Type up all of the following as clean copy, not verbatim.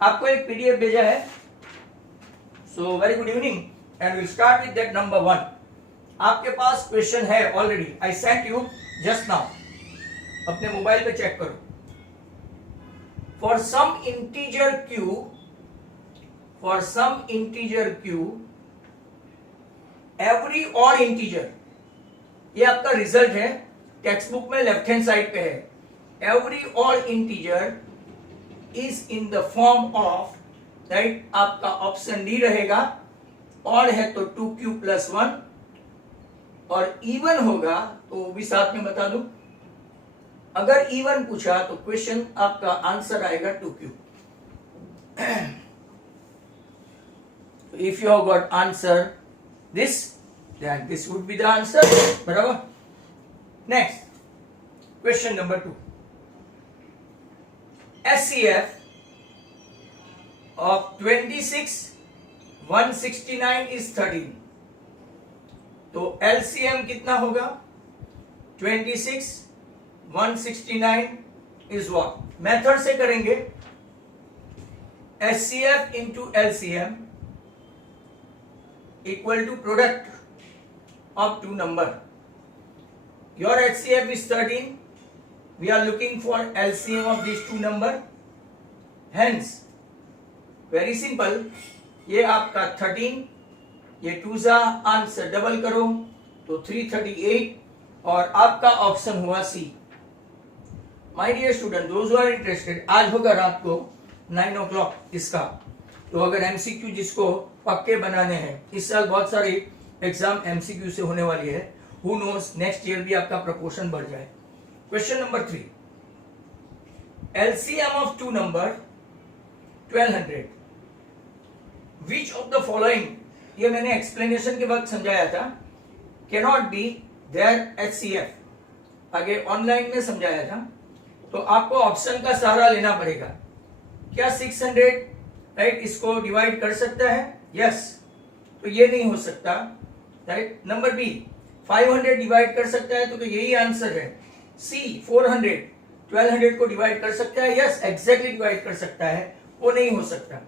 आपको एक पीडीएफ भेजा है। So very good evening and will start with that number 1। आपके पास क्वेश्चन है already, I sent you just now, अपने मोबाइल पे चेक करो। For some integer q every odd integer, ये आपका रिजल्ट है, टेक्स्ट बुक में लेफ्ट हैंड साइड पे है। Every odd integer is in the form of, right, आपका ऑप्शन डी रहेगा। और है तो 2q + 1, और इवन होगा तो वो भी साथ में बता दूं। अगर इवन पूछा तो क्वेश्चन आपका आंसर आएगा 2q। If you have got answer this, then this would be the answer, बराबर। Next question number 2, SCF of 26 169 is 13, तो LCM कितना होगा? 26 169 is what? मेथड से करेंगे, SCF into LCM equal to product of two number. Your HCF is 13. We are looking for LCM of these two number. Hence, very simple. ये आपका 13, ये 2 सा answer double करो तो 338, और आपका ऑप्शन हुआ C। My dear student, those who are interested, आज होगा रात को 9 o'clock इसका। तो अगर एमसीक्यू जिसको पक्के बनाने हैं, इस साल बहुत सारी एग्जाम एमसीक्यू से होने वाली है, हु नोस नेक्स्ट ईयर भी आपका प्रपोर्शन बढ़ जाए। Question number 3, LCM of two number 1200, which of the following, ये मैंने एक्सप्लेनेशन के वक्त समझाया था, कैनॉट बी देयर एचसीएफ, आगे ऑनलाइन में समझाया था। तो आपको ऑप्शन का सहारा लेना पड़ेगा। क्या 600 राइट इसको डिवाइड कर सकता है? यस, तो ये नहीं हो सकता, राइट। नंबर बी, 500 डिवाइड कर सकता है, तो यही आंसर है। सी, 400 1200 को डिवाइड कर सकता है, यस एग्जैक्टली डिवाइड कर सकता है, वो नहीं हो सकता।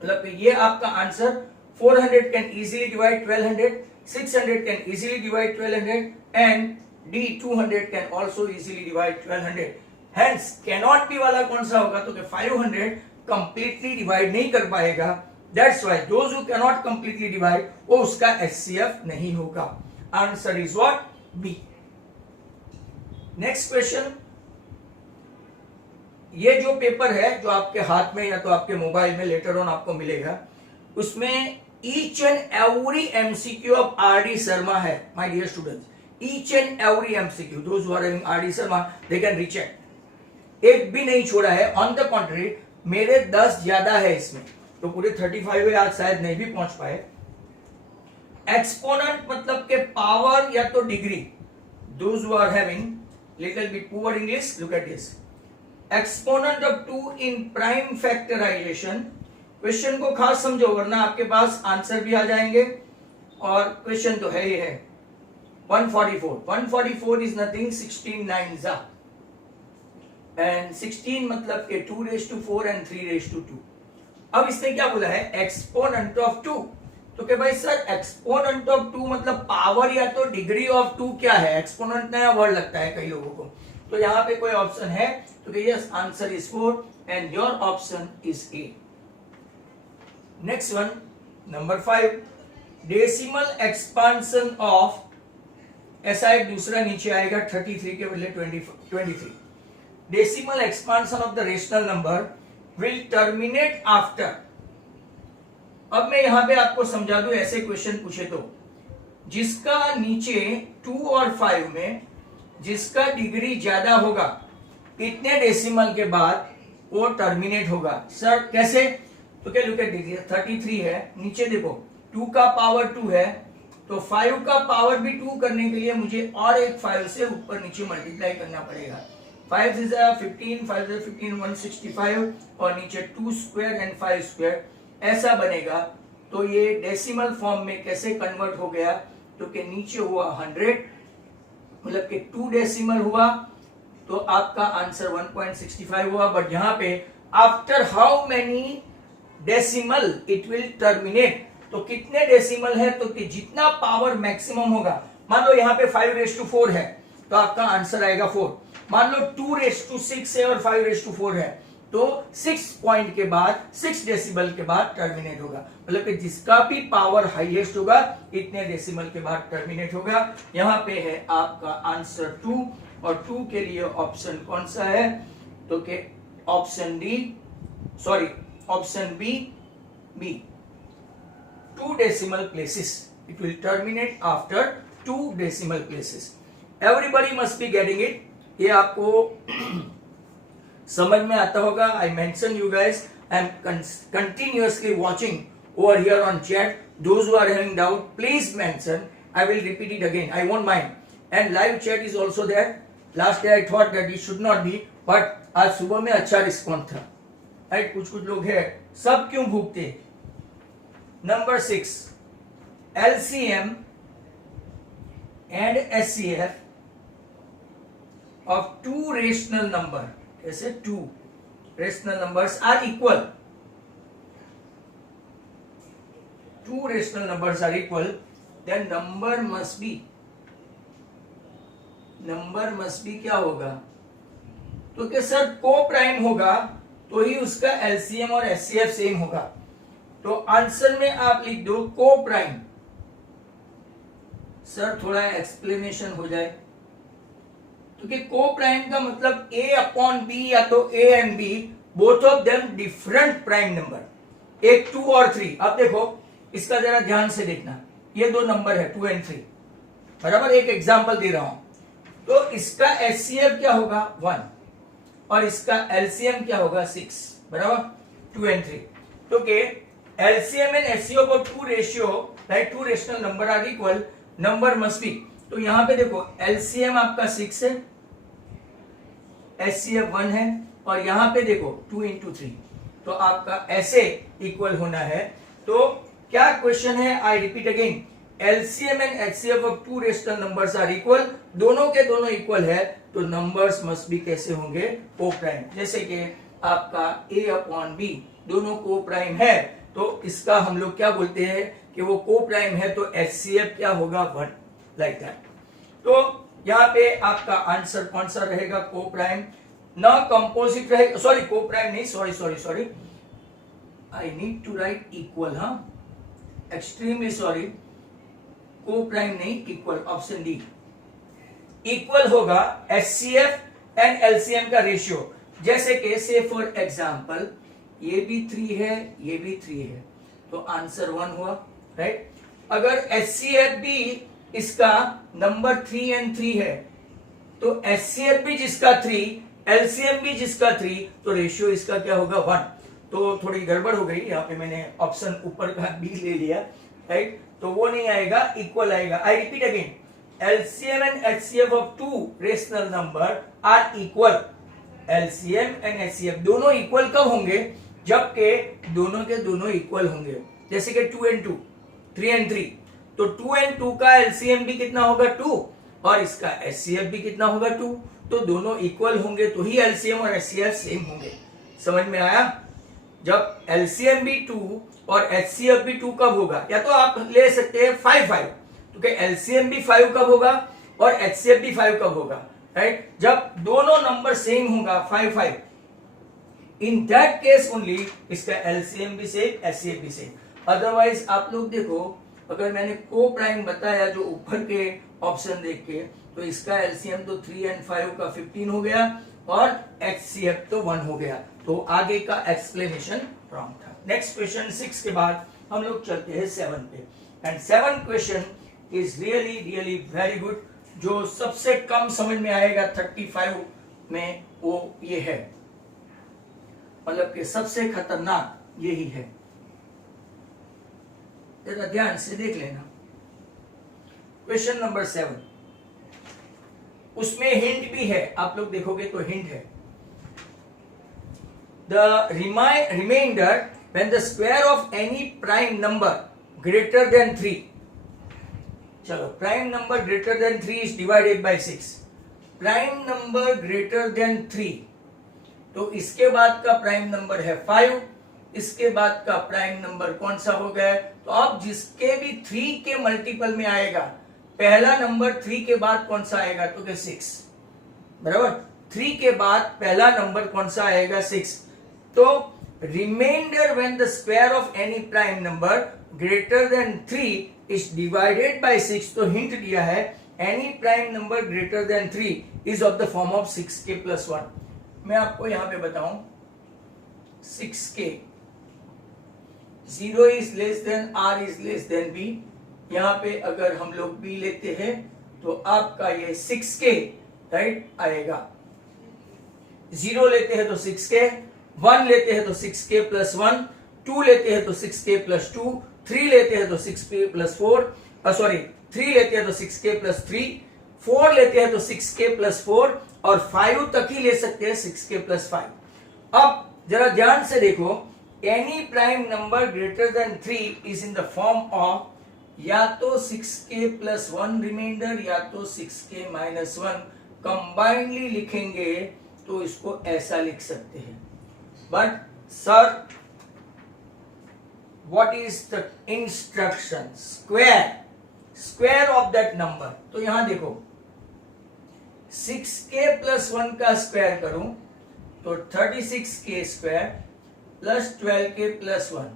मतलब ये आपका answer 400 can easily divide 1200, 600 can easily divide 1200, and D 200 can also easily divide 1200। Hence cannot be वाला कौन सा होगा? तो 500 कंप्लीटली डिवाइड नहीं कर पाएगा। That's why those who can not completely divide, वो उसका एचसीएफ नहीं होगा। Answer is what? B. Next question, ये जो पेपर है जो आपके हाथ में या तो आपके मोबाइल में लेटर ऑन आपको मिलेगा, उसमें each and every MCQ of R D Sharma है। My dear students, each and every MCQ, those who are having R D Sharma they can recheck, एक भी नहीं छोड़ा है। ऑन द कॉन्ट्री मेरे 10 ज्यादा है इसमें, तो पूरे 35 है, आज शायद नहीं भी पहुंच पाए। एक्सपोनेंट मतलब के पावर या तो degree, those who are having little bit poor English, look at this, exponent of 2 in prime factorization. Question को खास समझो वरना आपके पास आंसर भी आ जाएंगे, और क्वेश्चन तो है ही है। 144 इज नथिंग, 16 9 जा, एंड 16 मतलब के 2⁴ एंड 3⁴ अब इसने क्या बोला है? Exponent of 2। तो क्या भाई सर एक्सपोनेंट ऑफ 2 मतलब पावर या तो डिग्री ऑफ 2 क्या है? एक्सपोनेंट नया वर्ड लगता है कई लोगों को। तो यहाँ पे कोई ऑप्शन है तो yes, answer is 4 and your option is a. Next one, number 5, decimal expansion of, ऐसा एक दूसरा नीचे आएगा 33 के बदले 23। Decimal expansion of the rational number will terminate after. अब मैं यहां पे आपको समझा दूं, ऐसे क्वेश्चन पूछे तो जिसका नीचे 2 और 5 में जिसका डिग्री ज्यादा होगा, कितने डेसिमल के बाद वो टर्मिनेट होगा? सर कैसे? तो क्या लुक एट दीजिए, 33 है, नीचे देखो 2 का पावर 2 है, तो 5 का पावर भी 2 करने के लिए मुझे और एक 5 से ऊपर नीचे मल्टीप्लाई करना पड़ेगा। 5 is 15, 5 is 15, 165, और नीचे 2 स्क्वायर एंड 5 स्क्वायर, ऐसा बनेगा। तो ये डेसिमल फॉर्म में कैसे कन्वर्ट हो गया? तो के नीचे हुआ 100, मतलब कि 2 डेसिमल हुआ, तो आपका आंसर 1.65 हुआ। बट यहाँ पे after how many decimal it will terminate, तो कितने डेसिमल है तो कि जितना पावर मैक्सिमम होगा, मान लो यहाँ पे 5⁴ है तो आपका आंसर आएगा 4, मान लो 2�6 है और 5⁴ है तो 6 पॉइंट के बाद 6 डेसिबल के बाद टर्मिनेट होगा, मतलब कि जिसका भी पावर हाईएस्ट होगा इतने डेसिमल के बाद टर्मिनेट होगा। यहाँ पे है आपका आंसर 2, और 2 के लिए ऑप्शन कौन सा है तो कि option B 2 decimal places, it will terminate after 2 decimal places. Everybody must be getting it. ये आपको समझ में आता होगा. I mention you guys, I am continuously watching over here on chat. Those who are having doubt, please mention. I will repeat it again. I won't mind. And live chat is also there. Last day I thought that it should not be, but आज सुबह में अच्छा response था. Right, कुछ लोग हैं, सब क्यों भूखते. Number 6, LCM and SCF of 2 rational number, ऐसे 2 rational numbers are equal. 2 rational numbers are equal, then number must be क्या होगा तो क्या सर को प्राइम होगा तो ही उसका एलसीएम और एचसीएफ सेम होगा. तो आंसर में आप लिख दो को प्राइम. सर थोड़ा एक्सप्लेनेशन हो जाए तो कि को प्राइम का मतलब A अपॉन बी या तो A and B, both of them different prime number, एक 2 और 3. अब देखो इसका जरा ध्यान से देखना, ये 2 नंबर है 2 एंड 3, बराबर. एक एग्जांपल दे रहा हूं तो इसका एचसीएफ क्या होगा 1 और इसका एलसीएम क्या होगा 6, बराबर 2 एंड 3. तो के LCM and HCF of 2 ratio, right, 2 rational number are equal, number must be. तो यहां पे देखो एलसीएम आपका 6 है, एचसीएफ 1 है, और यहां पे देखो 2 into 3, तो आपका ऐसे इक्वल होना है. तो क्या क्वेश्चन है, I repeat again, LCM and HCF of 2 rational numbers are equal, दोनों के दोनों इक्वल है तो नंबर्स मस्ट बी कैसे होंगे, को प्राइम. जैसे कि आपका A अपॉन बी दोनों को प्राइम है तो इसका हम लोग क्या बोलते हैं कि वो को प्राइम है तो एचसीएफ क्या होगा 1, लाइक दैट. तो यहाँ पे आपका आंसर कौन सा रहेगा, को प्राइम. ना कंपोजिट रहेगा, सॉरी को प्राइम नहीं, sorry I need to write equal, हाँ, एक्सट्रीमली सॉरी, को प्राइम नहीं, इक्वल, ऑप्शन डी. इक्वल होगा एचसीएफ एंड एलसीएम का रेशियो. जैसे कि से फॉर एग्जांपल ये भी 3 है, ये भी 3 है, तो आंसर 1 हुआ, राइट. अगर एचसीएफ भी इसका नंबर 3 एंड 3 है तो एचसीएफ भी जिसका 3, एलसीएम भी जिसका 3, तो रेशियो इसका क्या होगा 1. तो थोड़ी गड़बड़ हो गई यहाँ पे, मैंने ऑप्शन ऊपर का बी ले लिया, राइट, तो वो नहीं आएगा, इक्वल आएगा. आई repeat again, LCM and HCF of 2 rational number are equal. LCM and HCF दोनों इक्वल कब होंगे, जबकि दोनों के दोनों इक्वल होंगे. जैसे कि 2 and 2, 3 and 3, तो 2 and 2 का LCM भी कितना होगा 2 और इसका HCF भी कितना होगा 2, तो दोनों इक्वल होंगे तो ही LCM और HCF सेम होंगे. समझ में आया. जब LCM भी 2 और HCF भी 2 कब होगा, या तो आप ले सकते हैं 5-5, तो क्या एलसीएम भी 5 कब होगा और एचसीएफ भी 5 कब होगा, राइट, जब दोनों नंबर सेम होगा 5-5. इन दैट केस ओनली इसका एलसीएम भी सेम, एचसीएफ भी सेम. अदरवाइज आप लोग देखो, अगर मैंने को प्राइम बताया जो ऊपर के ऑप्शन देख के, तो इसका एलसीएम तो 3 and 5 का 15 हो गया और एचसीएफ तो 1 हो गया. तो आगे का एक्सप्लेनेशन रॉन्ग था. नेक्स्ट क्वेश्चन 6 के बाद हम लोग चलते हैं 7 पे. And 7 question is really very good. जो सबसे कम समझ में आएगा 35 में वो ये है, मतलब कि सबसे खतरनाक यही है. जरा ध्यान से देख लेना. क्वेश्चन नंबर 7, उसमें हिंट भी है, आप लोग देखोगे तो हिंट है. The remainder when the square of any prime number greater than 3, चलो, prime number greater than 3 is divided by 6. Prime number greater than 3 तो इसके बाद का प्राइम नंबर है 5, इसके बाद का प्राइम नंबर कौन सा हो गया? तो अब जिसके भी 3 के मल्टीपल में आएगा, पहला नंबर 3 के बाद कौन सा आएगा? तो क्या 6, बराबर। 3 के बाद पहला नंबर कौन सा आएगा? 6। तो remainder when the square of any prime number greater than 3 is divided by 6, तो हिंट दिया है any prime number greater than 3 is of the form of 6k + 1। मैं आपको यहां पे बताऊं, 6k 0 is less than r is less than b। यहां पे अगर हम लोग b लेते हैं तो आपका ये 6k राइट आएगा। 0 लेते हैं तो 6k, 1 लेते हैं तो 6k + 1, 2 लेते हैं तो 6k + 2, 3 लेते हैं तो 6k + 4, सॉरी 3 लेते हैं तो 6k + 3, 4 लेते हैं तो 6k + 4 और 5 तक ही ले सकते हैं 6k + 5। अब जरा ध्यान से देखो, any prime number greater than 3 is in the form of या तो 6k + 1 रिमाइंडर या तो 6k - 1। कंबाइनली लिखेंगे तो इसको ऐसा लिख सकते हैं। But sir what is the instruction? Square of that number. तो यहां देखो 6k + 1 का स्क्वायर करूं तो 36k² + 12k + 1,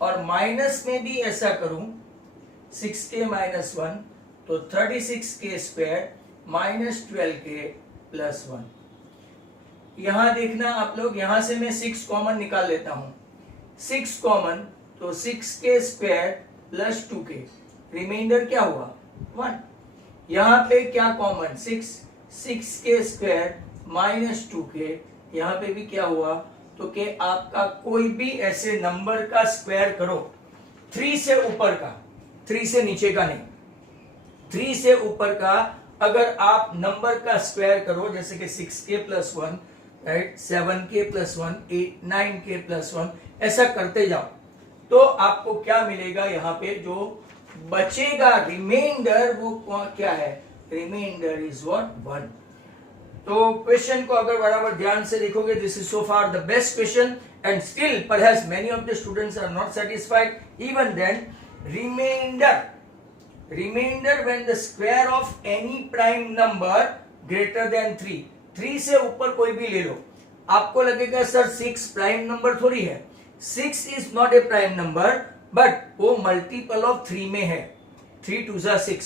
और माइनस में भी ऐसा करूं 6k - 1 तो 36k² - 12k + 1। यहां देखना आप लोग, यहां से मैं 6 कॉमन निकाल लेता हूं। 6 कॉमन तो 6k² + 2k, रिमाइंडर क्या हुआ? 1। यहां पे क्या कॉमन? 6k² - 2k, यहां पे भी क्या हुआ? तो कि आपका कोई भी ऐसे नंबर का स्क्वायर करो 3 से ऊपर का, 3 से नीचे का नहीं, 3 से ऊपर का अगर आप नंबर का स्क्वायर करो, जैसे कि 6k + 1 राइट, 7k + 1, 9k + 1, ऐसा करते जाओ तो आपको क्या मिलेगा? यहाँ पे जो बचेगा रिमाइंडर वो क्या है? Remainder is what? 1। तो क्वेश्चन को अगर बराबर ध्यान से देखोगे, this is so far the best question and still perhaps many of the students are not satisfied. Even then remainder when the square of any prime number greater than 3 से ऊपर कोई भी ले लो। आपको लगेगा सर 6 प्राइम नंबर थोड़ी है। 6 is not a prime number, but वो मल्टीपल ऑफ 3 में है। 3 2 6,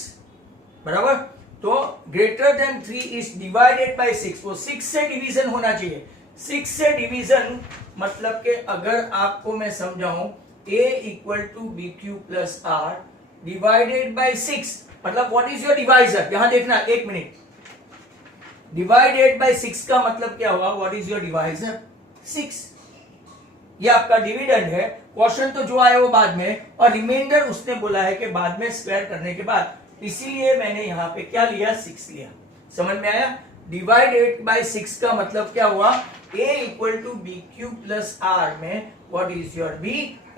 बराबर। तो greater than 3 is divided by 6, वो 6 से डिवीजन होना चाहिए। 6 से डिवीजन मतलब कि अगर आपको मैं समझाऊं a = bq + r divided by 6, मतलब व्हाट इज योर डिवाइजर? यहां देखना, 1 मिनट। डिवाइडेड बाय 6 का मतलब क्या हुआ? What is your divisor? 6। ये आपका डिविडेंड है। क्वेश्चन तो जो आए वो बाद में, और रिमाइंडर उसने बोला है कि बाद में स्क्वायर करने के बाद, इसीलिए मैंने यहां पे क्या लिया? 6 लिया। समझ में आया? डिवाइडेड बाय 6 का मतलब क्या हुआ? a = bq + r में what is your b?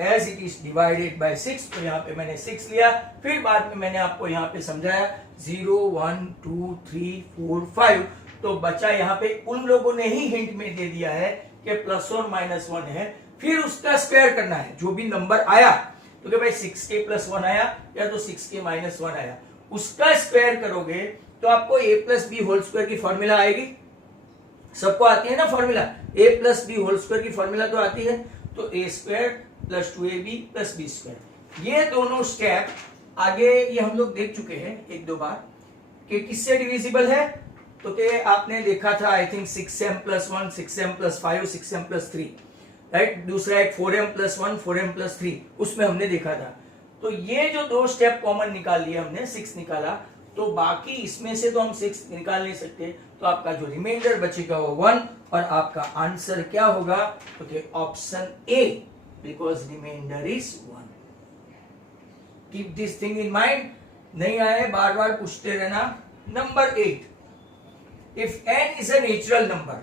As it is divided by 6, तो यहाँ पे मैंने 6 लिया। फिर बाद में मैंने आपको यहाँ पे समझाया 0 1 2 3 4 5, तो बचा यहाँ पे उन लोगों ने ही हिंट में दे दिया है कि प्लस और माइनस 1 है, फिर उसका स्क्वायर करना है। जो भी नंबर आया तो कि भाई 6k + 1 आया या तो 6k - 1 आया, उसका स्क्वायर करोगे तो आपको a + b होल स्क्वायर की फॉर्मूला आएगी। सबको आती है ना formula? a + b whole square की फॉर्मूला तो आती है। तो a² + 2ab + b²। ये दोनों स्टेप आगे ये हम लोग देख चुके हैं 1-2 बार कि किससे डिविजिबल है। तो कि आपने देखा था I think 6m + 1, 6m + 5, 6m + 3, right. दूसरा एक 4m + 1, 4m + 3, उसमें हमने देखा था। तो ये जो 2 स्टेप कॉमन निकाल लिए हमने, 6 निकाला, तो बाकी इसमें से तो हम 6 निकाल नहीं सकते, तो आपका जो रिमाइंडर बचेगा वो 1, और आपका आंसर क्या होगा? तो कि option A, because remainder is 1। Keep this thing in mind, नहीं आए बार बार पूछते रहना। Number 8, if n is a natural number.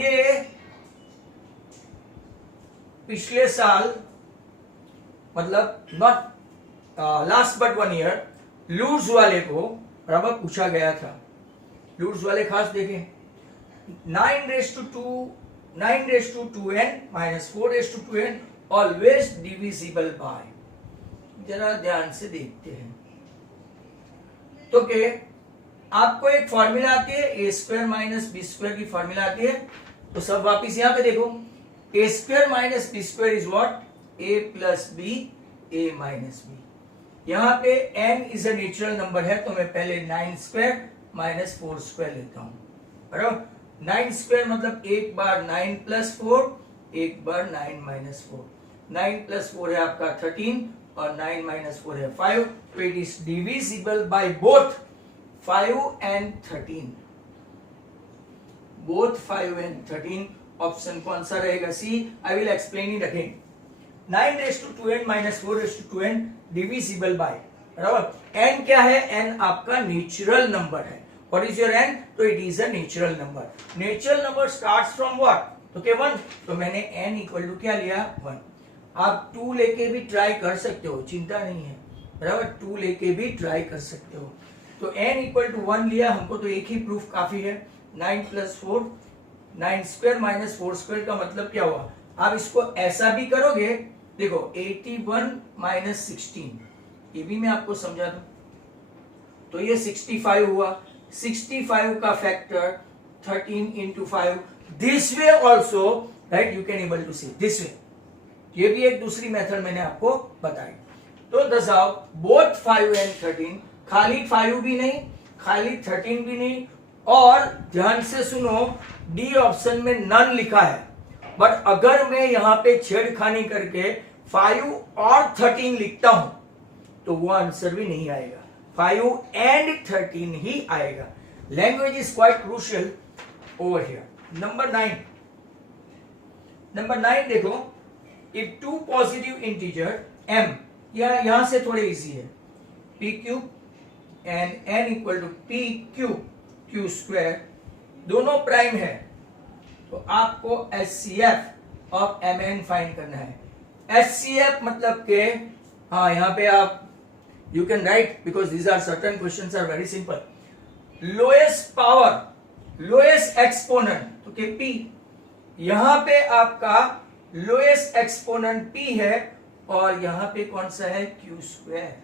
ये पिछले साल मतलब नॉट लास्ट बट 1 ईयर लूर्स वाले को बराबर पूछा गया था। लूर्स वाले खास देखें 9 raised to 2, 9 raised to 2n minus 4 raised to 2n always divisible by. जरा ध्यान से देखते हैं तो के आपको एक फॉर्मूला आती है A square minus B square की फॉर्मूला आती है, तो सब वापिस यहां पे देखो, A square minus B square is what, A plus B A minus B. यहां पे n is a natural number है, तो मैं पहले 9 स्क्वायर माइनस 4 स्क्वायर लेता हूं, बराबर। 9 स्क्वायर मतलब एक बार 9 प्लस 4, एक बार 9 माइनस 4। 9 प्लस 4 है आपका 13 और 9 माइनस 4 है 5, तो it is divisible by both 5 and 13, both 5 and 13। Option कौन सा रहेगा? C. I will explain it again. 9 raised to 2n minus 4 raised to 2n divisible by, बराबर। n क्या है? n आपका नेचुरल नंबर है। What is your n? तो it is a natural number. Natural number starts from what? तो क्या 1, तो मैंने n इक्वल टू क्या लिया? 1। आप 2 लेके भी ट्राई कर सकते हो, चिंता नहीं है, बराबर। 2 लेके भी ट्राई कर सकते हो। तो n इक्वल टू 1 लिया, हमको तो एक ही प्रूफ काफी है। 9 प्लस 4, 9 स्क्वायर माइनस 4 स्क्वायर का मतलब क्या हुआ? आप इसको ऐसा भी करोगे, देखो 81 माइनस 16, ये भी मैं आपको समझा दूं, तो ये 65 हुआ। 65 का factor 13 into 5, this way also, right, you can able to see this way. ये भी एक दूसरी मेथड मैंने आपको बताई। तो दसाओ बोथ 5 एंड 13, खाली 5 भी नहीं, खाली 13 भी नहीं, और ध्यान से सुनो, डी ऑप्शन में नन लिखा है, बट अगर मैं यहां पे छेड़खानी करके 5 और 13 लिखता हूं तो वो आंसर भी नहीं आएगा, 5 एंड 13 ही आएगा। Language is quite crucial over here. Number 9 देखो, if two positive integer m, यहां से थोड़े इजी है, p cube and n equal to p cube q square, दोनों प्राइम है, तो आपको HCF ऑफ mn फाइंड करना है। HCF मतलब के, हाँ यहां पे आप you can write, because these are certain questions are very simple. Lowest power, lowest exponent, तो के p, यहां पे आपका लोएस्ट एक्सपोनेंट p है, और यहां पे कौन सा है? q square.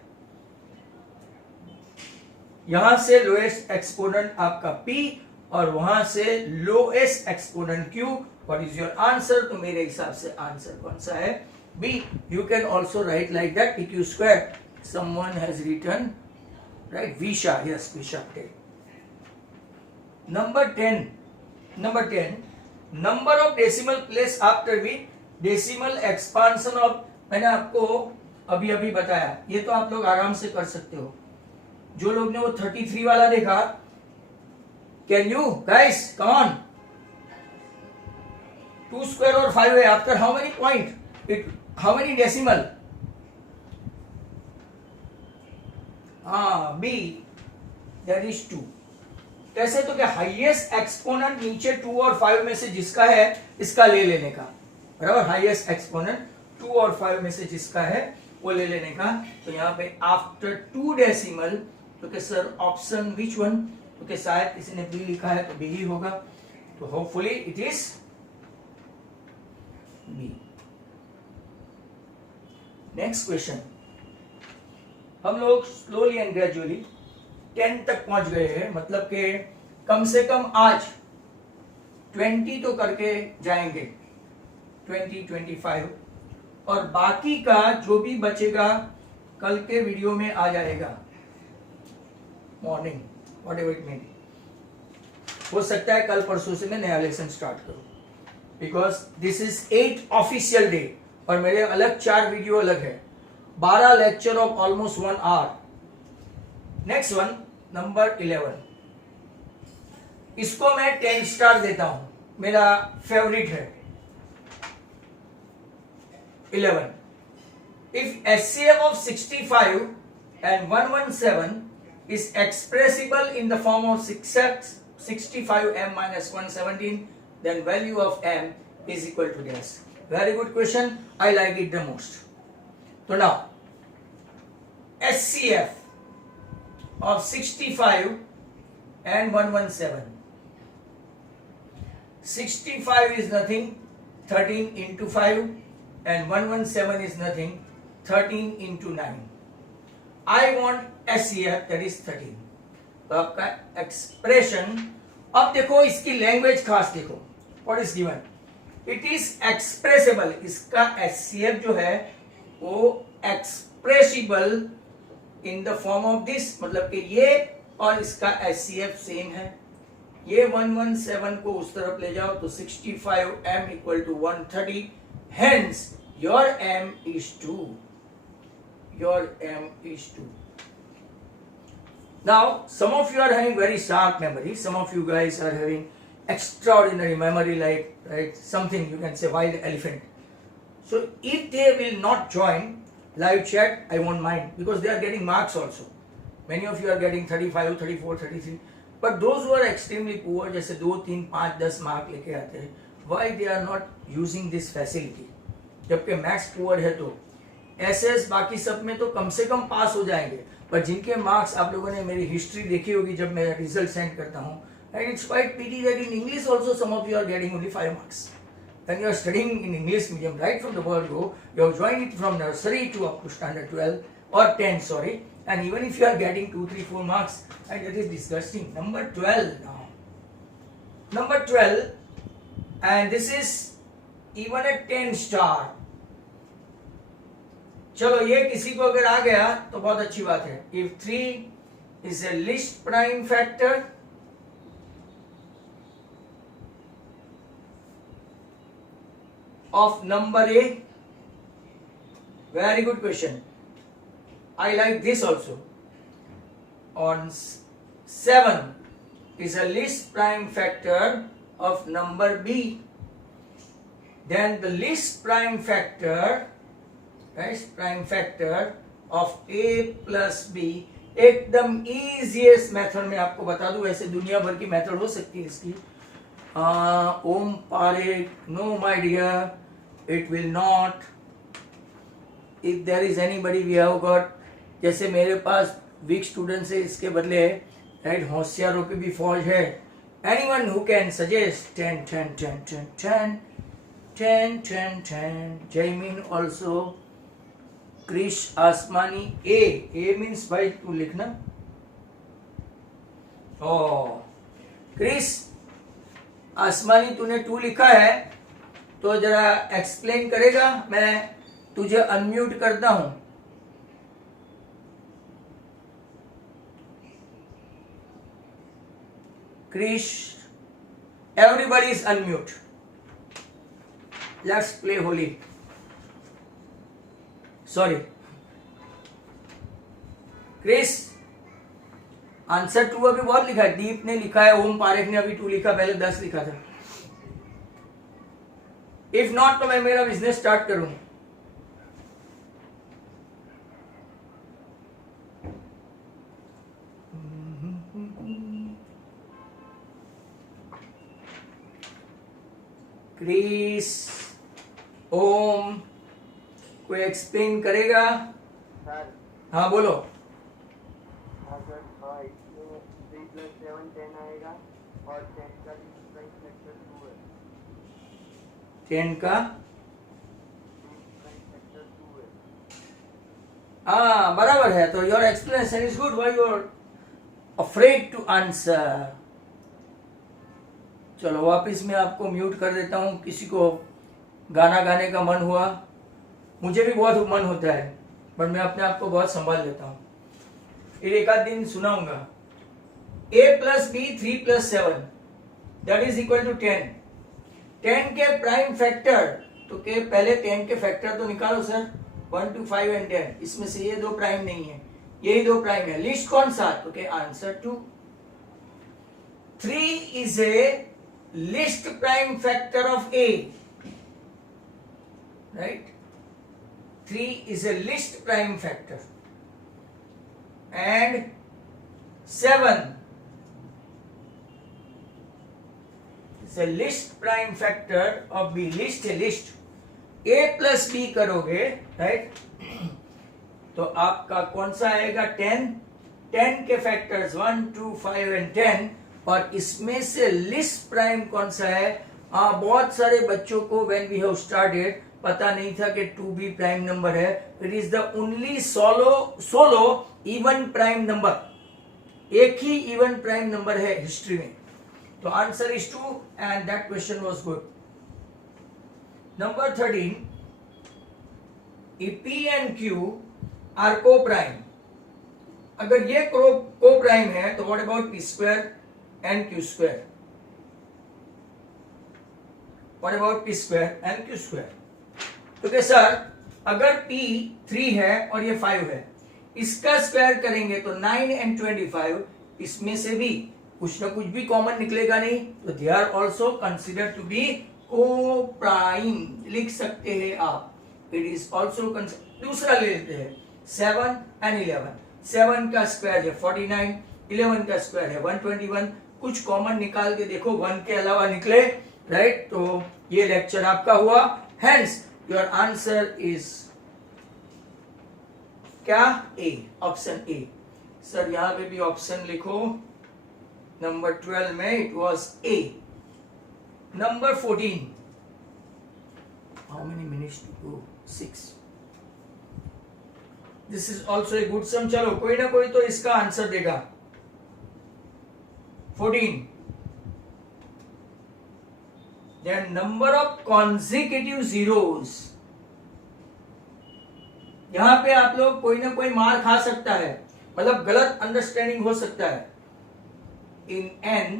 यहां से लोएस्ट एक्सपोनेंट आपका p और वहां से lowest exponent q। What is your answer? तो मेरे हिसाब से आंसर कौन सा है? b। You can also write like that, q square. Someone has written, right, Visha, yes Visha. Number 10, number of decimal place after we decimal expansion of, मैंने आपको अभी अभी बताया, ये तो आप लोग आराम से कर सकते हो। जो लोग ने वो 33 वाला देखा, can you guys come on? 2 square और 5 है, after how many point, it how many decimal? हाँ, बी, दैट इज 2। कैसे? तो क्या हाईएस्ट एक्सपोनेंट नीचे 2 और 5 में से जिसका है, इसका ले लेने का, बराबर। हाईएस्ट एक्सपोनेंट 2 और 5 में से जिसका है वो ले लेने का। तो यहाँ पे आफ्टर 2 डेसिमल, तो क्या सर ऑप्शन विच वन? तो क्या शायद किसी ने बी लिखा है, तो बी ही होगा, तो hopefully it is B. Next question, हम लोग स्लोली एंड ग्रेजुअली 10 तक पहुंच गए हैं, मतलब कि कम से कम आज 20 तो करके जाएंगे, 20, 25, और बाकी का जो भी बचेगा कल के वीडियो में आ जाएगा, morning, whatever it may be. हो सकता है कल परसों से मैं नया लेसन स्टार्ट करूं, because this is 8 official day, और मेरे अलग 4 वीडियो अलग है, 12 lecture of almost 1 hour. Next one, number 11, इसको मैं 10 स्टार देता हूं, मेरा फेवरेट है। 11, if HCF of 65 and 117 is expressible in the form of 65m minus 117, then value of m is equal to this. Very good question, I like it the most. So now HCF of 65 and 117, 65 is nothing, 13 into 5, and 117 is nothing, 13 into 9. I want SCF, that is 13. तो आपका expression, अब देखो इसकी language खास देखो, what is given, it is expressible, इसका SCF जो है वो expressible in the form of this, मतलब कि ये और इसका SCF सेम है, ये 117 को उस तरफ ले जाओ तो 65m equal to 130, hence your m is 2, your m is 2. Now some of you are having very sharp memory, some of you guys are having extraordinary memory, like right, something you can say wild elephant. So if they will not join live chat, I won't mind, because they are getting marks also. Many of you are getting 35, 34, 33, but those who are extremely poor, जैसे 2, 3, 5, 10 mark लेके आते हैं, why they are not using this facility? जबकि maths poor है तो SS बाकी सब में तो कम से कम पास हो जाएंगे, पर जिनके मार्क्स, आप लोगों ने मेरी हिस्ट्री देखी होगी जब मैं रिजल्ट सेंड करता हूँ, and it's quite pity that in English also some of you are getting only 5 marks. When you are studying in English medium right from the word go, you have joined it from nursery to up to standard 12 or 10, sorry, and even if you are getting 2, 3, 4 marks, and it is disgusting. Number 12 now. Number 12, and this is even a 10 star. चलो ये किसी को अगर आ गया तो बहुत अच्छी बात है. If 3 is a least prime factor, of number A, very good question. I like this also. On 7 is a least prime factor of number B, then the least prime factor, right, prime factor of A plus B, एकदम easiest method में आपको बता दूं, ऐसे दुनिया भर की method हो सकती है इसकी. ओम Parekh, no my dear, it will not. If there is anybody we have got, जैसे मेरे पास वीक स्टूडेंट्स है, इसके बदले राइट होशियारों की भी फौज है. Anyone who can suggest 10, 10, 10, 10, 10, 10, 10, 10. Jaimin also. Krish Asmani A means भाई तू लिखना. क्रिस आसमानी तूने 2 लिखा है तो जरा एक्सप्लेन करेगा. मैं तुझे अनम्यूट करता हूं. Krish, everybody is unmute. Let's play Holi. Sorry Chris, answer 2 अभी बहुत लिखा है. दीप ने लिखा है, ओम पारेख ने अभी 2 लिखा, पहले 10 लिखा था. इफ नॉट तो मैं मेरा बिजनेस स्टार्ट करूं. क्रिस, ओम, कोई एक्सप्लेन करेगा? सर, हाँ बोलो. अगर इसमें 3 + 7 10 आएगा और 10 का प्राइम फैक्टर 2 है. 10 का प्राइम फैक्टर 2 है. हाँ बराबर है. तो your explanation is good. Why you are afraid to answer. चलो वापस मैं आपको म्यूट कर देता हूँ. किसी को गाना गाने का मन हुआ, मुझे भी बहुत मन होता है, बट मैं अपने आप को बहुत संभाल लेता हूँ. फिर एक आध दिन सुनाऊंगा. A + B 3 + 7 that is equal to 10. 10 के प्राइम फैक्टर, तो के पहले 10 के फैक्टर तो निकालो सर. 1, 2, 5 and 10. इसमें से ये 2 प्राइम नहीं है, यही 2 प्राइम है. लिस्ट कौन सा? तो के answer 2. 3 is a list prime factor of A, right? 3 is a least prime factor, and 7 is a least prime factor of B. List है, list. A plus B करोगे, right? तो आपका कौन सा आएगा? 10. 10 के फैक्टर्स 1, 2, 5 and 10, और इसमें से लिस्ट प्राइम कौन सा है? बहुत सारे बच्चों को व्हेन वी हैव स्टार्टेड पता नहीं था कि 2b प्राइम नंबर है. It is the only solo even prime number. एक ही इवन प्राइम नंबर है हिस्ट्री में. तो answer is 2 and that question was good. Number 13, P and Q are coprime. अगर ये को प्राइम है तो what about P square and Q square? What about P square and Q square? क्योंकि sir अगर P 3 है और ये 5 है, इसका स्क्वायर करेंगे तो 9 एंड 25, इसमें से भी कुछ ना कुछ भी कॉमन निकलेगा नहीं, तो they are also consider to be coprime. लिख सकते हैं आप. It is also. दूसरा ले लेते हैं 7 एंड 11. 7 का स्क्वायर है 49, 11 का स्क्वायर है 121. कुछ कॉमन निकाल के देखो, 1 के अलावा निकले, राइट? तो ये लेक्चर आपका हुआ. हेंस योर आंसर इज क्या? ए, ऑप्शन ए. सर यहां पे भी ऑप्शन लिखो. नंबर 12 में it was A. Number 14. How many minutes to go? 6. This is also a good sum. चलो कोई ना कोई तो इसका आंसर देगा. 14. Then number of consecutive zeros. यहां पे आप लोग कोई ना कोई मार खा सकता है, मतलब गलत अंडरस्टैंडिंग हो सकता है. In n,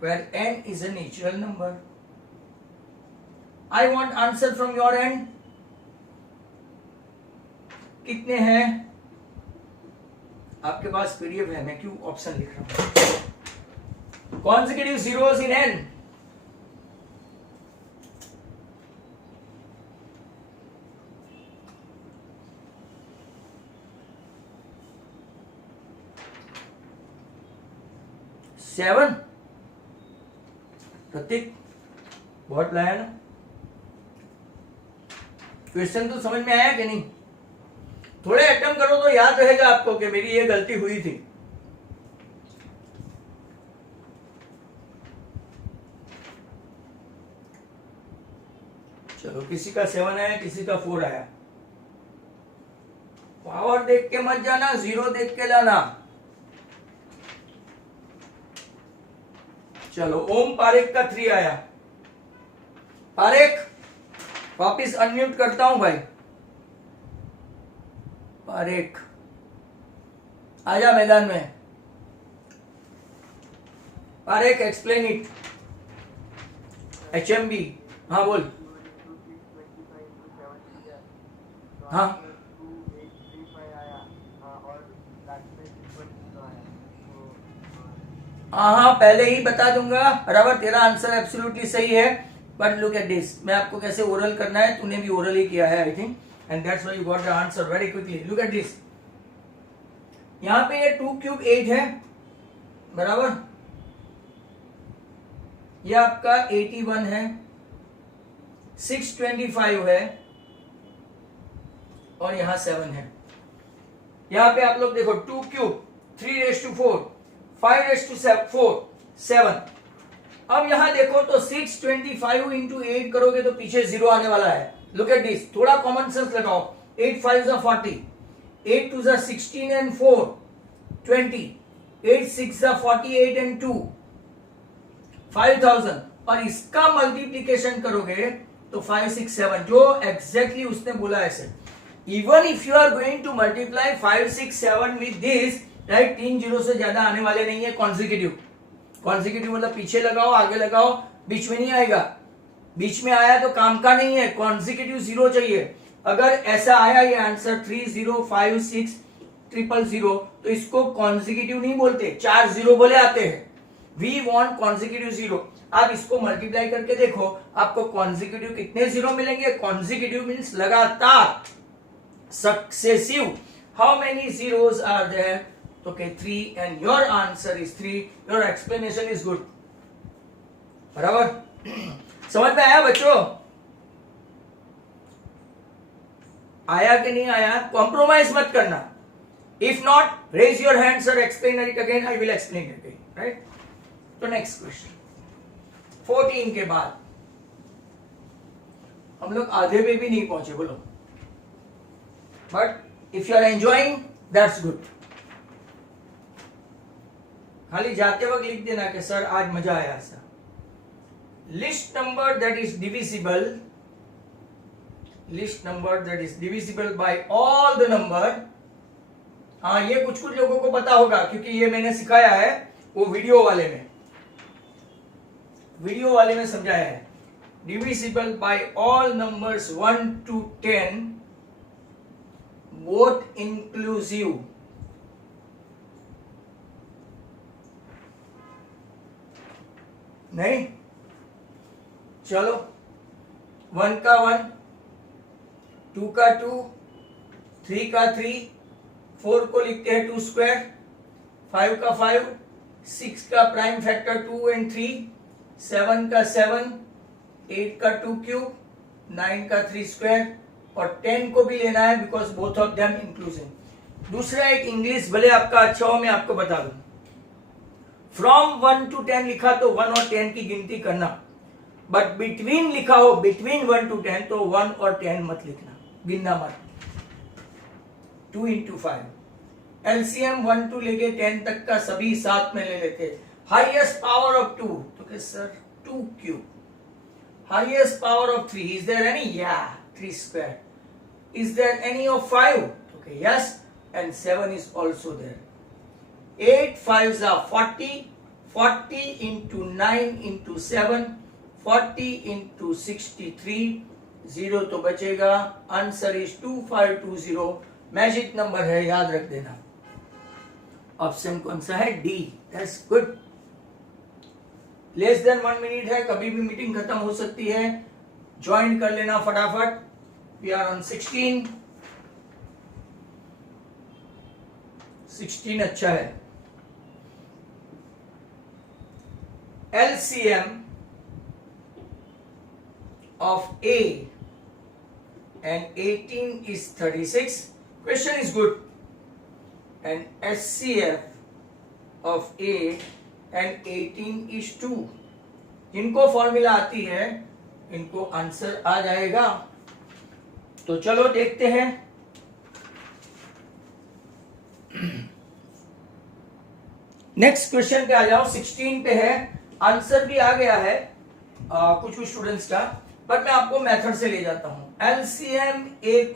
where n is a natural number. I want answer from your end. कितने हैं आपके पास? पीडीएफ है, मैं क्यों ऑप्शन लिख रहा हूं? Consecutive zeros in n. Seven. Prateek बहुत लाया ना. क्वेश्चन तो समझ में आया कि नहीं? थोड़े अटेम्प्ट करो तो याद रहेगा आपको कि मेरी ये गलती हुई थी. चलो, किसी का 7 आया, किसी का 4 आया. पावर देख के मत जाना, जीरो देख के लाना. चलो, ओम पारेख का 3 आया. पारेख वापिस अनम्यूट करता हूं भाई. पारेख आजा मैदान में. Parekh explain it. HMB. हाँ बोल. हाँ हाँ, पहले ही बता दूंगा. बराबर, तेरा आंसर एब्सोल्युटली सही है. But look at this. मैं आपको कैसे ओरल करना है, तूने भी ओरल ही किया है I think, and that's why you got the answer very quickly. Look at this. यहां पे ये 2 क्यूब 8 है. बराबर, ये आपका 81 है. 625 है और यहां 7 है. यहां पे आप लोग देखो 2 क्यूब 3⁴, 5⁴, 7. अब यहां देखो तो 625 इंटू 8 करोगे तो पीछे 0 आने वाला है. Look at this. थोड़ा कॉमन सेंस लगाओ. 8 5 40, 8 2 16 and 4 20, 8 6 48 and 2 5000. और इसका मल्टीप्लीकेशन करोगे तो 5 6 7, जो एग्जैक्टली उसने बोला ऐसे. Even if you are going to multiply 5 6 7 with this, right, 3 zero से ज्यादा आने वाले नहीं है. कॉन्जिक्यूटिव मतलब पीछे लगाओ, आगे लगाओ, बीच में नहीं आएगा. बीच में आया तो काम का नहीं है. कॉन्जिक्यूटिव 0 चाहिए. अगर ऐसा आया ये आंसर 3 0 5 6 000, तो इसको कॉन्जिक्यूटिव नहीं बोलते, 4 0 बोले आते हैं. We want consecutive 0. आप इसको मल्टीप्लाई करके देखो, आपको कॉन्जिक्यूटिव कितने जीरो मिलेंगे? कॉन्जिक्यूटिव मीन्स लगातार, successive. How many zeros are there? Okay, 3 and your answer is 3. Your explanation is good. बराबर. समझ में आया बच्चों? आया कि नहीं आया? कॉम्प्रोमाइज मत करना. If not, raise your hand, sir. Explain it again. I will explain it again. Right? तो नेक्स्ट क्वेश्चन 14 के बाद हम लोग आधे पे भी नहीं पहुंचे, बोलो, but if you are enjoying that's good. खाली जाते वक्त लिख देना कि सर आज मजा आया ऐसा। List number that is divisible bye all the number. हाँ, ये कुछ कुछ लोगों को पता होगा क्योंकि ये मैंने सिखाया है वो वीडियो वाले में समझाया है। Divisible by all numbers 1 to 10 both inclusive. नहीं, चलो 1 का 1, 2 का 2, 3 का 3, 4 को लिखते हैं 2 स्क्वायर, 5 का 5, 6 का प्राइम फैक्टर 2 and 3, 7 का 7, 8 का 2 क्यूब, 9 का 3 स्क्वायर और 10 को भी लेना है because both of them inclusive. दूसरा एक इंग्लिश भले आपका अच्छा हो, मैं आपको बता दूं, फ्रॉम 1 to 10 लिखा तो 1 और 10 की गिनती करना, बट बिटवीन लिखा हो बिटवीन 1 to 10 तो 1 और 10 मत लिखना, गिनना मत। 2 into 5 एलसीएम 1 to लेके 10 तक का सभी साथ में ले लेते। हाईएस्ट पावर ऑफ 2 तो के sir 2 cube. Highest power of 3 is there any? या 3 square. Is there any of 5? Okay yes, and 7 is also there. 8 5s are 40, 40 into 9 into 7, 40 into 63, 0 तो बचेगा। Answer is 2520। मैजिक नंबर है, याद रख देना। Option कौन सा है? D. That's good. Less than 1 minute है, कभी भी मीटिंग खत्म हो सकती है, ज्वाइन कर लेना फटाफट। वी आर ऑन 16 अच्छा है। LCM of A and 18 is 36. Question is good. And SCF of A and 18 is 2. इनको फॉर्मूला आती है, इनको आंसर आ जाएगा। तो चलो देखते हैं। नेक्स्ट क्वेश्चन पे आ जाओ। 16 पे है, आंसर भी आ गया है कुछ कुछ स्टूडेंट्स का, पर मैं आपको मेथड से ले जाता हूं। LCM A,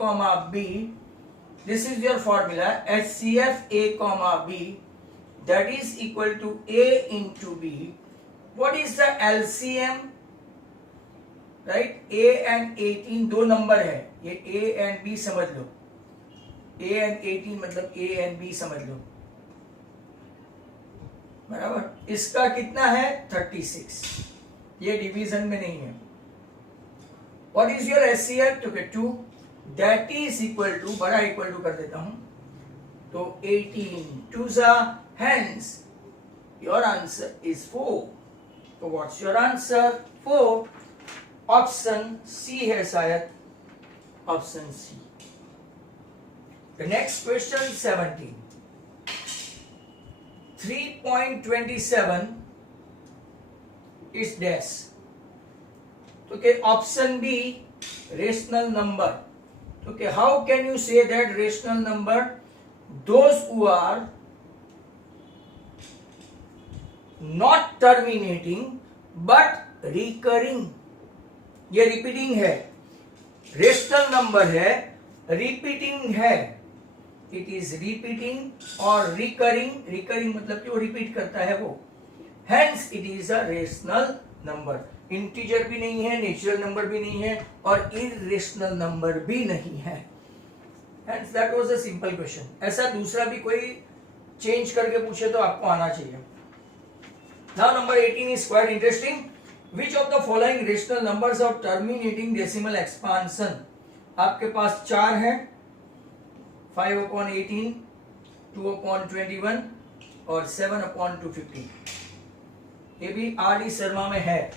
B, this is your formula. HCF A, B, that is equal to A into B. What is the LCM? Right? A and 18 दो नंबर है, ये A and B समझ लो। A and 18 मतलब A and B समझ लो, बराबर। इसका कितना है? 36। ये डिवीजन में नहीं है। What is your SCF? तो 2, that is equal to, बड़ा इक्वल टू कर देता हूं, तो 18 2s are, hence your answer is 4. तो what's your answer? 4. Option C है शायद, option C. The next question 17. 3.27 is dash. तो के ऑप्शन बी रेशनल नंबर। तो के how can you say that rational number? Those who are not terminating but recurring. ये repeating है, rational number है, repeating है। इट इज रिपीटिंग और recurring. Recurring मतलब कि वो रिपीट करता है वो, hence it is a rational number. Integer भी नहीं है, नेचुरल नंबर भी नहीं है और इरेशनल नंबर भी नहीं है। Hence that was a simple question. ऐसा दूसरा भी कोई चेंज करके पूछे तो आपको आना चाहिए। Now number 18 is quite interesting. Which of the following rational numbers of terminating decimal expansion? आपके पास 4 है, 5/18, 2/21 और 7/250। ये भी आर डी शर्मा में है,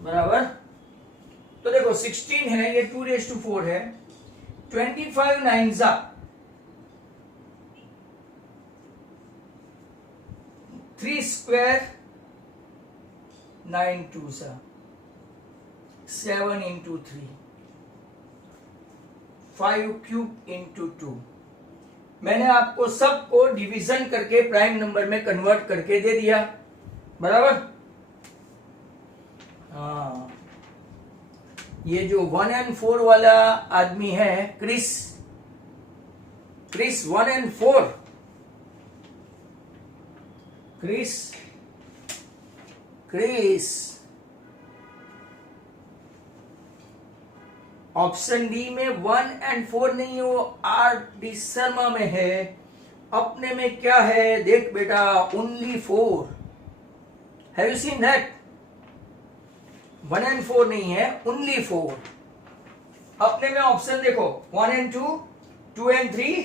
बराबर। तो देखो 16 है, ये 2⁴ है, 25 9s 3 square 9 2 7 into 3 5 cube into 2। मैंने आपको सबको डिवीजन करके प्राइम नंबर में कन्वर्ट करके दे दिया, बराबर। हाँ, ये जो 1 and 4 वाला आदमी है Chris 1 and 4, Chris option D में 1 and 4 नहीं है, वो आर डी शर्मा में है। अपने में क्या है देख बेटा, only 4। Have you seen that? 1 and 4 नहीं है, ओनली 4। अपने में ऑप्शन देखो 1 and 2, 2 and 3,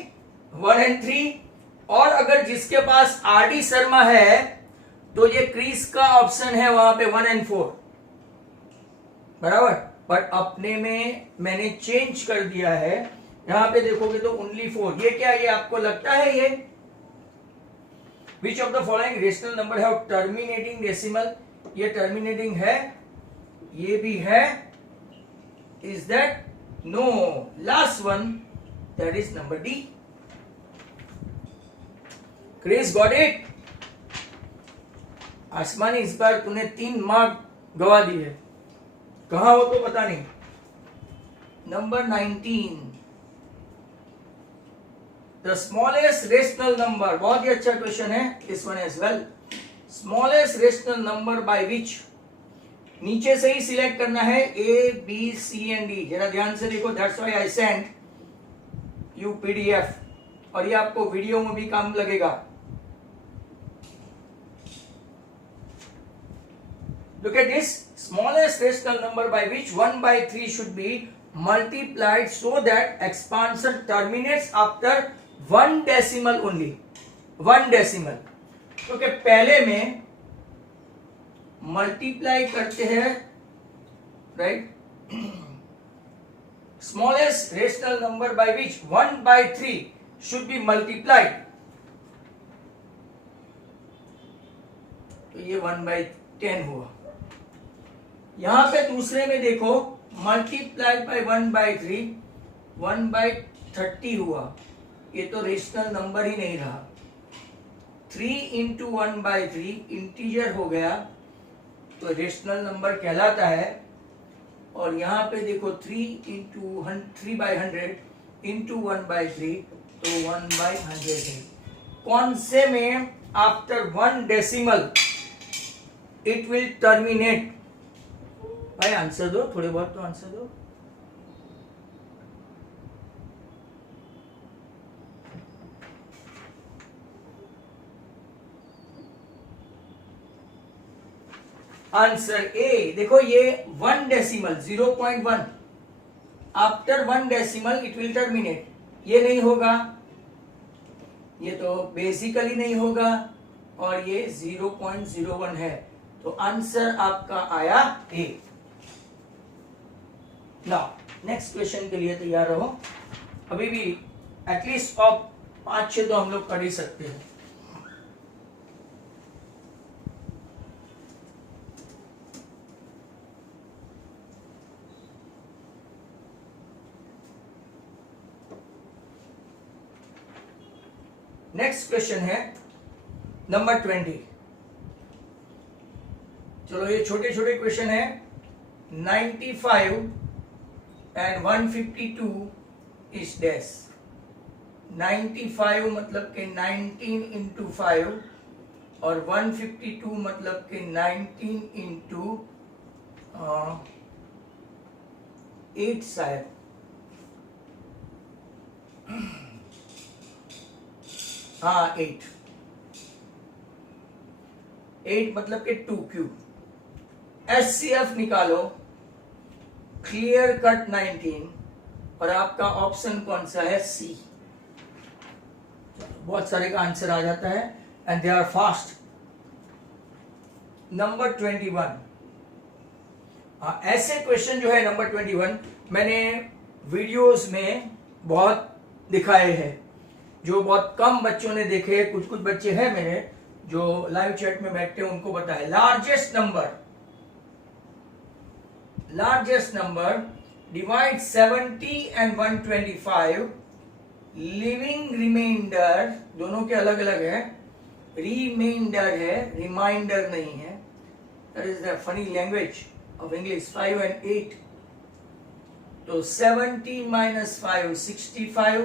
1 and 3। और अगर जिसके पास आर डी शर्मा है तो ये क्रिस का ऑप्शन है वहां पे 1 and 4, बराबर। बट अपने में मैंने चेंज कर दिया है, यहां पे देखोगे तो ओनली 4। ये क्या, ये आपको लगता है ये which of the following rational number have terminating decimal? ये टर्मिनेटिंग है, ये भी है। Is that? No, last one, that is number D. Chris got it? Aasmani, इस बार तूने 3 मार्क गवा दिए। कहां हो तो पता नहीं। Number 19, the smallest rational number. बहुत ही अच्छा क्वेश्चन है this one as well. Smallest rational number by which, नीचे से ही सिलेक्ट करना है A B C and D. जरा ध्यान से देखो, that's why I send you PDF, और ये आपको वीडियो में भी काम लगेगा। Look at this, smallest rational number by which 1/3 should be multiplied so that expansion terminates after 1 decimal only, 1 decimal। क्योंकि पहले में मल्टीप्लाई करते हैं, right. Smallest rational number by which 1/3 should be multiplied, तो ये 1/10 हुआ। यहां पे दूसरे में देखो, मल्टीप्लाई बाय 1/3, 1/30 हुआ। ये तो रेशनल नंबर ही नहीं रहा। 3 इंटू 1/3 इंटीजर हो गया तो रेशनल नंबर कहलाता है। और यहां पे देखो 3/100 इंटू 1/3 तो 1/100 है। कौन से में after 1 decimal it will terminate? भाई आंसर दो, थोड़े बहुत तो आंसर दो। आंसर ए, देखो ये 1 decimal 0.1, after 1 decimal it will terminate. ये नहीं होगा, ये तो बेसिकली नहीं होगा, और ये 0.01 है। तो आंसर आपका आया ए। नाउ नेक्स्ट क्वेश्चन के लिए तैयार रहो। अभी भी एटलीस्ट ऑफ 5-6 तो हम लोग कर ही सकते हैं। नेक्स्ट क्वेश्चन है नंबर 20। चलो ये छोटे छोटे क्वेश्चन है। 95 and 152 is dash। 95 मतलब के 19 इंटू 5 और 152 मतलब के 19 इंटू 8 शायद। हाँ 8 मतलब के 2 क्यूब। एचसीएफ निकालो, क्लियर कट 19, और आपका ऑप्शन कौन सा है? सी। बहुत सारे का आंसर आ जाता है and they are fast. Number 21, ऐसे क्वेश्चन जो है नंबर 21 मैंने वीडियोस में बहुत दिखाए हैं, जो बहुत कम बच्चों ने देखे। कुछ बच्चे हैं मेरे जो लाइव चैट में बैठते हैं उनको पता है। Largest number divide 70 and 125, leaving remainder, दोनों के अलग अलग है, रिमाइंडर है, रिमाइंडर नहीं है, that is the funny language of English. 5 and 8, तो 70 minus 5 65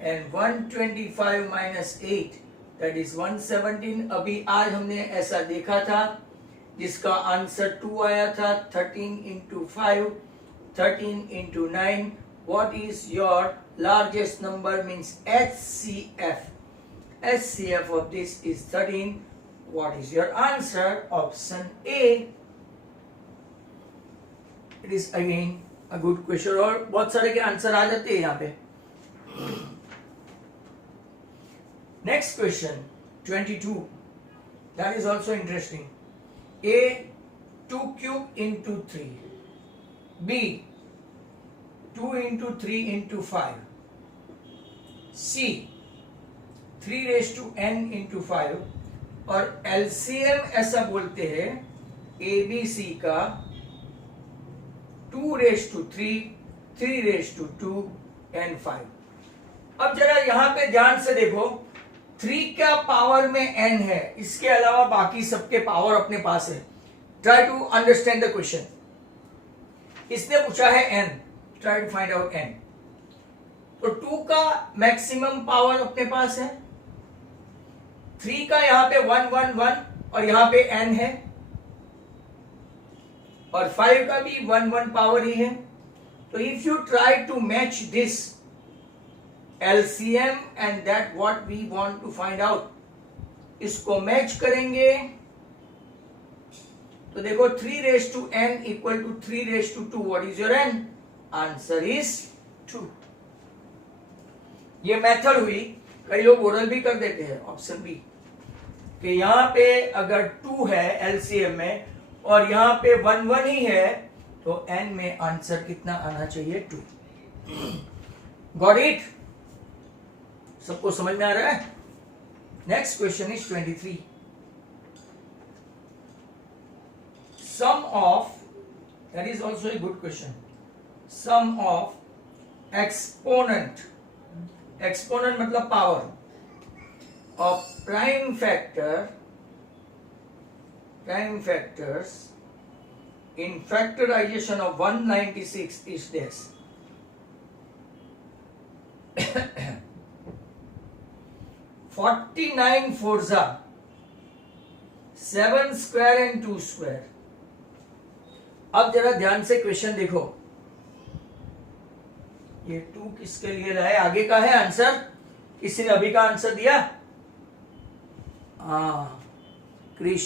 and 125 minus 8 that is 117। अभी आज हमने ऐसा देखा था जिसका आंसर 2 आया था। 13 into 5, 13 into 9, what is your largest number means HCF. HCF of this is 13. What is your answer? Option A. It is again a good question और बहुत सारे के आंसर आ जाते हैं यहाँ पे। Next question 22, that is also interesting. A 2 cube into 3, B 2 into 3 into 5, C 3 raised to n into 5 और LCM ऐसा बोलते हैं ABC का 2 raised to 3, 3 raised to 2 and 5। अब जरा यहां पे ध्यान से देखो, 3 का पावर में n है, इसके अलावा बाकी सबके पावर अपने पास है। Try to understand the question. इसने पूछा है n, try to find out n। तो 2 का मैक्सिमम पावर अपने पास है, 3 का यहां पे 1 1 1 और यहां पे n है, और 5 का भी 1 1 पावर ही है। तो if you try to match this LCM and that what we want to find out, इसको मैच करेंगे तो देखो 3 raised to n equal to 3 raised to 2, what is your n? Answer is 2। ये मेथड हुई, कई लोग ओरल भी कर देते हैं ऑप्शन बी कि यहां पे अगर 2 है LCM में और यहां पे 1 1 ही है तो n में आंसर कितना आना चाहिए? 2। Got it? सबको समझ में आ रहा है? Next question is 23। Sum of, that is also a good question, sum of exponent, exponent मतलब power of prime factors in factorization of 196 is this। 49 4 7 square and 2 square। अब जरा ध्यान से क्वेश्चन देखो, ये 2 किसके लिए लाए? आगे का है आंसर। किसी ने अभी का आंसर दिया? क्रिश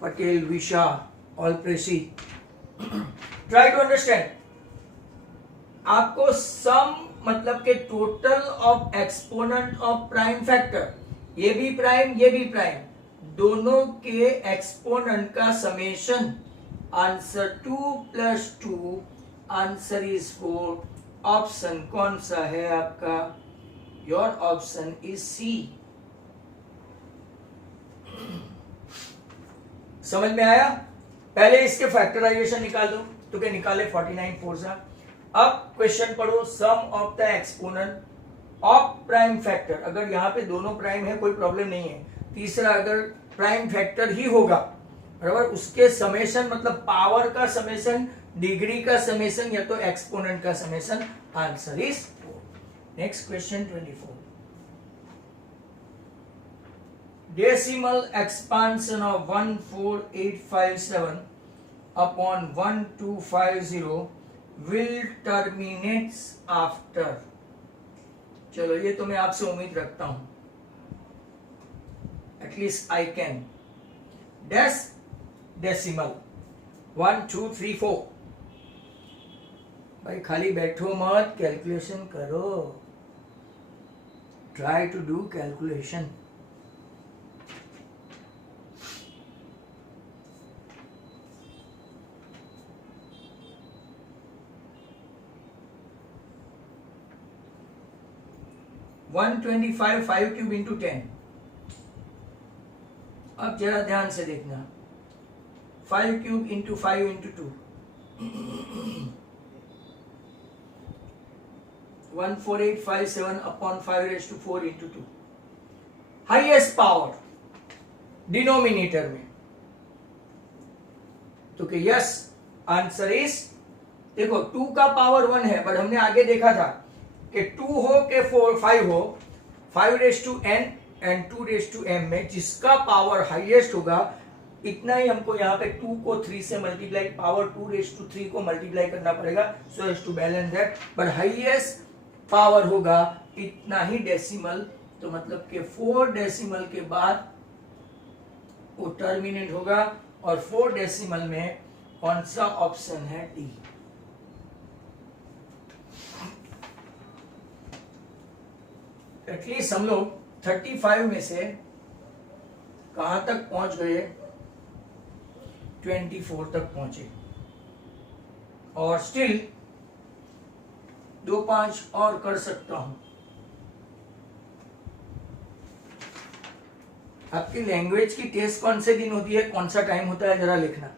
पटेल, विशा, ऑलप्रेसी। Try to understand. आपको सम मतलब के total of exponent of prime factor, ये भी प्राइम ये भी प्राइम, दोनों के एक्सपोनेंट का summation, answer 2 + 2, answer is 4। Option कौन सा है आपका? Your option is C. समझ में आया? पहले इसके फैक्टराइजेशन निकाल दो, तो क्या निकाले? 49 4। अब क्वेश्चन पढ़ो, sum of the exponent of prime factor. अगर यहां पे दोनों प्राइम है कोई प्रॉब्लम नहीं है, तीसरा अगर प्राइम फैक्टर ही होगा, बराबर, उसके समेशन मतलब पावर का समेशन, डिग्री का समेशन या तो एक्सपोनेंट का summation, answer is 4। Next question 24। Decimal expansion of 14857 upon 1250 will terminates after। चलो ये तो मैं आपसे उम्मीद रखता हूं, एटलीस्ट आई कैन। डेसिमल 1 2 3 4। भाई खाली बैठो मत, कैलकुलेशन करो, try to do calculation. One 25 5 cube into 10, अब जरा ध्यान से देखना, 5 cube into 5 into 2 14857 upon 5 raise to 4 into 2, highest power denominator में। तो कि यस, आंसर इज, देखो 2 का पावर 1 है, बट हमने आगे देखा था कि 2 हो के 5 हो, 5 raise to n and 2 raise to m में जिसका पावर हाईएस्ट होगा इतना ही हमको यहाँ पे 2 को 3 से मल्टीप्लाई, पावर 2 रेज टू 3 को मल्टीप्लाई करना पड़ेगा so as to balance that, but highest power होगा इतना ही डेसिमल। तो मतलब कि 4 डेसिमल के बाद वो टर्मिनेट होगा, और 4 डेसिमल में कौन सा ऑप्शन है? डी। एटलीस्ट हम लोग 35 में से कहां तक पहुंच गए? 24 तक पहुंचे, और स्टिल 2-5 और कर सकता हूं। आपकी लैंग्वेज की टेस्ट कौन से दिन होती है, कौन सा टाइम होता है, जरा लिखना।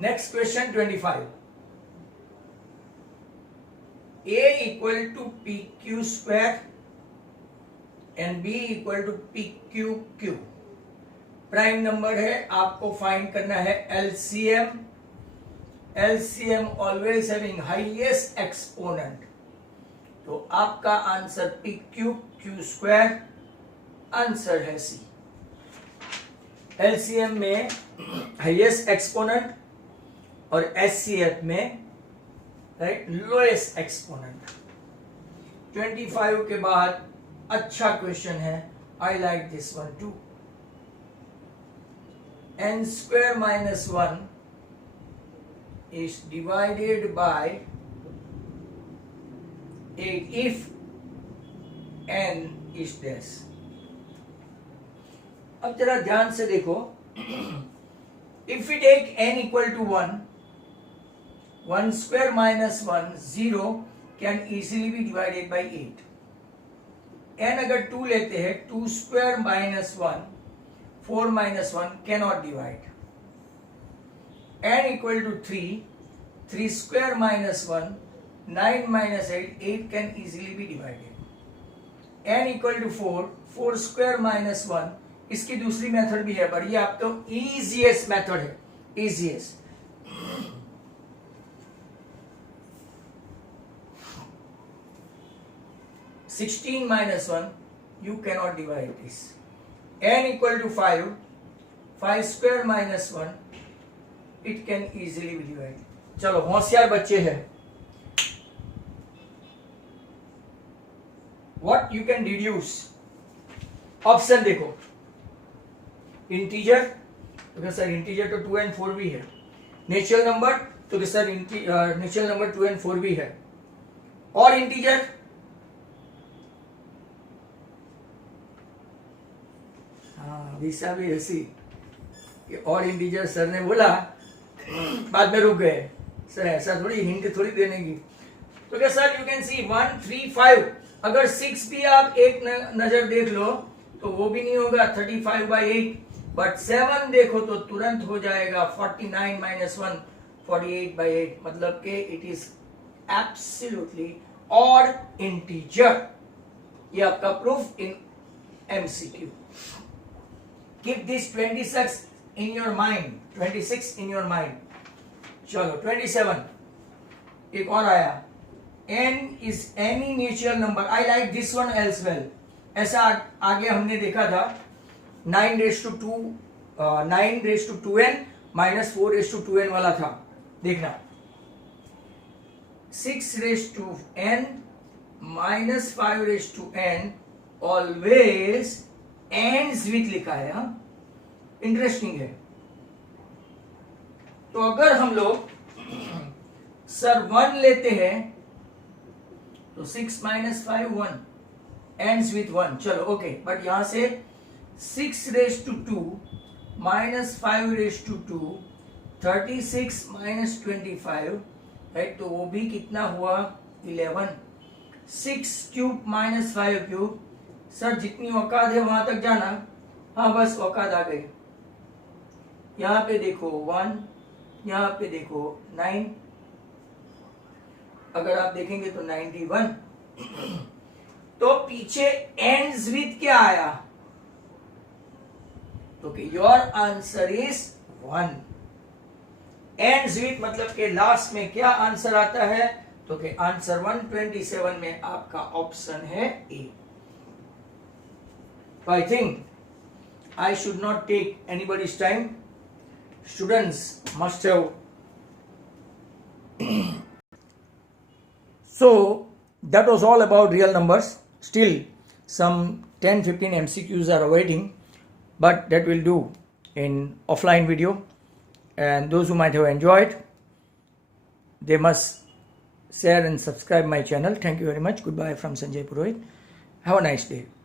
Next question 25, a equal to P Q square and b equal to P Q Q. Prime number है, आपको फाइंड करना है LCM. LCM always having highest exponent, तो आपका answer P Q Q square answer है सी। एलसीएम में highest exponent और HCF में राइट लोएस्ट एक्सपोनेंट। 25 के बाद अच्छा क्वेश्चन है, I like this one too. n square minus 1 is divided by 8 if n is this। अब जरा ध्यान से देखो, if we take n equal to 1, 1 square minus 1 0 can easily be divided by 8। n अगर 2 लेते हैं, 2 square minus 1 4 minus 1 cannot divide। n equal to 3, 3 square minus 1 9 minus 8, 8 can easily be divided। n equal to 4, 4 square minus 1, इसकी दूसरी method भी है, पर ये आपका इजीएस्ट मेथड है, easiest. (16 minus 1) you cannot divide this। n equal to 5, 5 square minus 1, it can easily be divided। चलो होशियार बच्चे हैं, what you can deduce। Option देखो, इंटीजर, तो सर इंटीजर तो 2 and 4 भी है। नेचुरल नंबर, तो सर नेचुरल नंबर 2 and 4 भी है। और इंटीजर, दिशा भी ऐसी कि और इंटीजर सर ने बोला, बाद में रुक गए। सर ऐसा थोड़ी हिंट थोड़ी देने की, तो क्या सर यू कैन सी 1 3 5, अगर 6 भी आप एक नजर देख लो तो वो भी नहीं होगा 35/8, बट 7 देखो तो तुरंत हो जाएगा 49 minus 1 48/8, मतलब कि इट इज एब्सोल्युटली और इंटीजर। ये आपका proof in MCQ. Keep this 26 in your mind, 26 in your mind। चलो 27, एक और आया, n is any natural number। I like this one as well। ऐसा आगे हमने देखा था 9 raised to 2, 9 raised to 2n minus 4 raised to 2n वाला था, देखना 6 raised to n minus 5 raised to n always ends with लिखा है। हाँ, इंटरेस्टिंग है। तो अगर हम लोग सर 1 लेते हैं तो 6 minus 5 1 ends with 1। चलो ओके, बट यहां से 6 raised to 2 minus 5 raised to 2 36 minus 25, right, तो वो भी कितना हुआ 11। 6 क्यूब minus 5 क्यूब सर जितनी औकात है वहां तक जाना, हाँ बस औकात आ गई। यहाँ पे देखो 1, यहाँ पे देखो 9, अगर आप देखेंगे तो 91। तो पीछे एंड्स विथ क्या आया? तो your answer is 1। Ends with मतलब के लास्ट में क्या आंसर आता है? तो कि आंसर 127 में आपका ऑप्शन है ए। So I think I should not take anybody's time. Students must have. So that was all about real numbers. Still some 10-15 MCQs are awaiting, but that will do in offline video. And those who might have enjoyed, they must share and subscribe my channel. Thank you very much. Goodbye from Sanjay Purohit. Have a nice day.